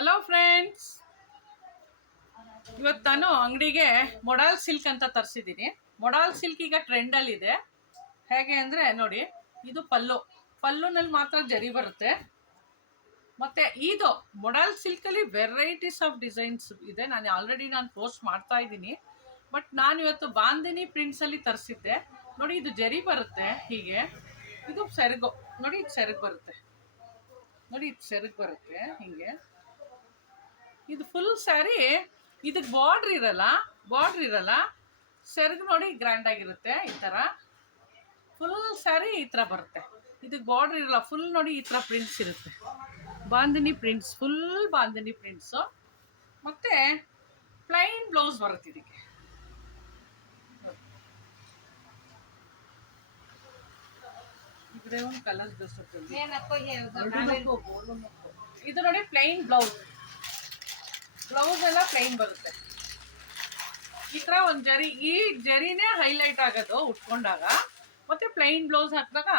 Hello friends, ಇವತ್ತು ನಾನು ಅಂಗಡಿಗೆ ಮೊಡಾಲ್ ಸಿಲ್ಕ್ ಅಂತ ತರಿಸಿದ್ದೀನಿ. ಮೊಡಾಲ್ ಸಿಲ್ಕ್ ಈಗ ಟ್ರೆಂಡಲ್ಲಿದೆ. ಹೇಗೆ ಅಂದರೆ ನೋಡಿ, ಇದು ಪಲ್ಲುನಲ್ಲಿ ಮಾತ್ರ ಜರಿ ಬರುತ್ತೆ. ಮತ್ತು ಇದು ಮೊಡಾಲ್ ಸಿಲ್ಕಲ್ಲಿ ವೆರೈಟೀಸ್ ಆಫ್ ಡಿಸೈನ್ಸ್ ಇದೆ. ನಾನು ಪೋಸ್ಟ್ ಮಾಡ್ತಾ ಇದ್ದೀನಿ. ಬಟ್ ನಾನು ಇವತ್ತು ಬಾಂದಿನಿ ಪ್ರಿಂಟ್ಸಲ್ಲಿ ತರಿಸಿದ್ದೆ. ನೋಡಿ, ಇದು ಜರಿ ಬರುತ್ತೆ ಹೀಗೆ. ಇದು ಸೆರಗು ನೋಡಿ, ಇದು ಸೆರಗು ಬರುತ್ತೆ. ನೋಡಿ, ಇದು ಸೆರಗು ಬರುತ್ತೆ ಹೀಗೆ. ಇದು ಫುಲ್ ಸ್ಯಾರಿ. ಇದಕ್ಕೆ ಬಾರ್ಡ್ರ್ ಇರಲ್ಲ. ಸೆರಗು ನೋಡಿ ಗ್ರ್ಯಾಂಡ್ ಆಗಿರುತ್ತೆ. ಈ ಥರ ಫುಲ್ ಸ್ಯಾರಿ ಈ ಥರ ಬರುತ್ತೆ. ಇದಕ್ಕೆ ಬಾರ್ಡ್ರ್ ಇರಲ್ಲ. ಫುಲ್ ನೋಡಿ ಈ ಥರ ಪ್ರಿಂಟ್ಸ್ ಇರುತ್ತೆ. Bandhani prints, full bandhani prints. ಮತ್ತು ಪ್ಲೈನ್ ಬ್ಲೌಸ್ ಬರುತ್ತೆ ಇದಕ್ಕೆ. ಇದ್ರೆ ಒಂದು ಕಲರ್ ಇದು ನೋಡಿ, ಪ್ಲೈನ್ ಬ್ಲೌಸ್ ಎಲ್ಲ ಪ್ಲೈನ್ ಬರುತ್ತೆ. ಈ ಥರ ಒಂದು ಜರಿ, ಈ ಜರಿನೇ ಹೈಲೈಟ್ ಆಗೋದು ಉಟ್ಕೊಂಡಾಗ. ಮತ್ತು ಪ್ಲೈನ್ ಬ್ಲೌಸ್ ಹಾಕಿದಾಗ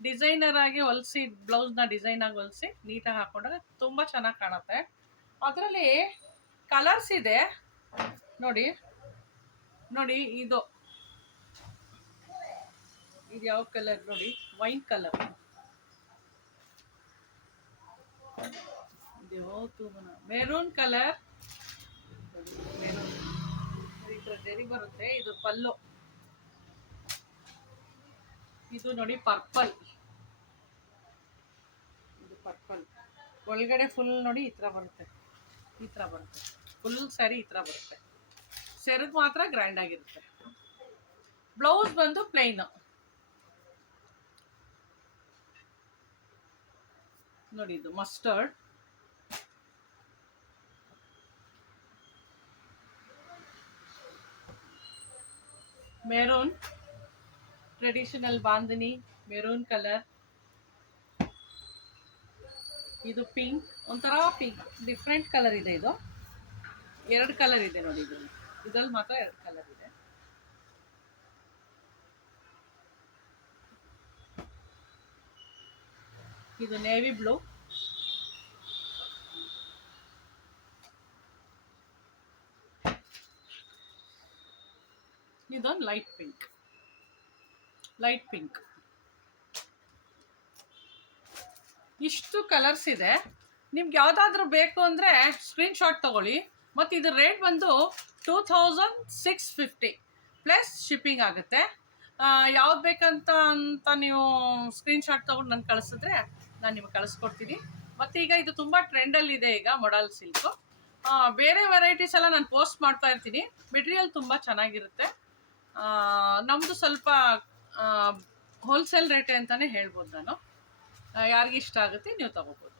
ಡಿಸೈನರ್ ಆಗಿ ಹೊಲಿಸಿ, ಬ್ಲೌಸ್ನ ಡಿಸೈನ್ ಆಗಿ ಹೊಲಿಸಿ ನೀಟಾಗಿ ಹಾಕೊಂಡಾಗ ತುಂಬ ಚೆನ್ನಾಗಿ ಕಾಣುತ್ತೆ. ಅದರಲ್ಲಿ ಕಲರ್ಸ್ ಇದೆ ನೋಡಿ. ಇದು ಯಾವ ಕಲರ್ ನೋಡಿ, ವೈನ್ ಕಲರ್. ಮೆರೂನ್ ಕಲರ್, ಜರಿ ಬರುತ್ತೆ. ಇದು ಪಲ್ಲು. ಇದು ನೋಡಿ ಪರ್ಪಲ್. ಇದು ಪರ್ಪಲ್ ಒಳಗಡೆ ಫುಲ್ ನೋಡಿ ಈ ಥರ ಬರುತ್ತೆ. ಫುಲ್ ಸ್ಯಾರಿ ಈ ಥರ ಬರುತ್ತೆ. ಸೆರಗು ಮಾತ್ರ ಗ್ರ್ಯಾಂಡ್ ಆಗಿರುತ್ತೆ. ಬ್ಲೌಸ್ ಬಂದು ಪ್ಲೈನ್ ನೋಡಿ. ಇದು mustard, maroon, traditional bandhani maroon colour. ಇದು ಪಿಂಕ್, ಒಂಥರ ಪಿಂಕ್, ಡಿಫ್ರೆಂಟ್ ಕಲರ್ ಇದೆ. ಇದು 2 ಕಲರ್ ಇದೆ ನೋಡಿ. ಇದ್ರಲ್ಲಿ ಮಾತ್ರ 2 ಕಲರ್ ಇದೆ. ಇದು ನೇವಿ ಬ್ಲೂ, ಇದೊಂದು ಲೈಟ್ ಪಿಂಕ್. ಇಷ್ಟು ಕಲರ್ಸ್ ಇದೆ. ನಿಮ್ಗೆ ಯಾವುದಾದ್ರೂ ಬೇಕು ಅಂದರೆ ಸ್ಕ್ರೀನ್ಶಾಟ್ ತೊಗೊಳ್ಳಿ. ಮತ್ತು ಇದ್ರ ರೇಟ್ ಬಂದು 2650 ಪ್ಲಸ್ ಶಿಪ್ಪಿಂಗ್ ಆಗುತ್ತೆ. ಯಾವ್ದು ಬೇಕಂತ ನೀವು ಸ್ಕ್ರೀನ್ಶಾಟ್ ತೊಗೊಂಡು ನಾನು ಕಳಿಸಿದ್ರೆ ನಾನು ನಿಮಗೆ ಕಳಿಸ್ಕೊಡ್ತೀನಿ. ಮತ್ತು ಈಗ ಇದು ತುಂಬ ಟ್ರೆಂಡಲ್ಲಿದೆ ಈಗ ಮೊಡಾಲ್ ಸಿಲ್ಕು. ಬೇರೆ ವೆರೈಟೀಸ್ ಎಲ್ಲ ನಾನು ಪೋಸ್ಟ್ ಮಾಡ್ತಾ ಇರ್ತೀನಿ. ಮೆಟೀರಿಯಲ್ ತುಂಬ ಚೆನ್ನಾಗಿರುತ್ತೆ. ನಮ್ಮದು ಸ್ವಲ್ಪ ಹೋಲ್ಸೇಲ್ ರೇಟೇ ಅಂತಲೇ ಹೇಳ್ಬೋದು ನಾನು. ಯಾರಿಗಿಷ್ಟ ಆಗುತ್ತೆ ನೀವು ತೊಗೋಬೋದು.